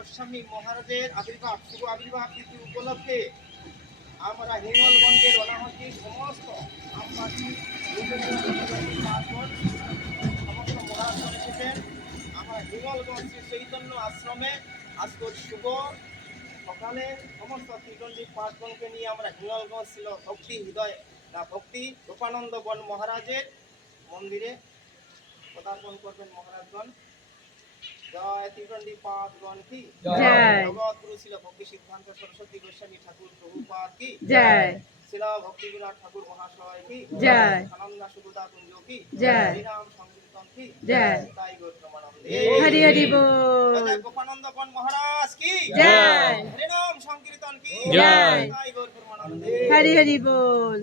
গোস্বামী মহারাজের আবির্ভাব শুভ আবির্ভাব তিথি উপলক্ষে আমরা হিঙ্গলগঞ্জের অনাহতি সমস্ত আমবাসী সমস্ত মহারাজগণ এসেছেন। আমরা হিঙ্গলগঞ্জ শ্রী চৈতন্য আশ্রমে আজকে শুভ সকালে সমস্ত ত্রিদণ্ডী পাঠগণকে নিয়ে আমরা হিঙ্গলগঞ্জ ছিল ভক্তি হৃদয় না ভক্তি রূপানন্দ বন মহারাজের মন্দিরে পদার্পণ করবেন মহারাজগণ। জয় ত্রিদণ্ডী পাঠগণ কি জয়। জগৎগুরু শিল ভক্তি সিদ্ধান্ত সরস্বতী গোস্বামী ঠাকুর প্রভুপাদ কি জয়। শিল ভক্তি বিনোদ ঠাকুর মহাশয় কি জয়। আনন্দ সুগতা কুঞ্জ কি জয়। হরিনাম সংকীর্তন কি জয়। তাই গৌতমানন্দে হরি হরি বল। জয় গোপানন্দ বন মহারাজ কি জয়। হরিনাম সংকীর্তন কি জয়। তাই গৌতমানন্দে হরি হরি বল।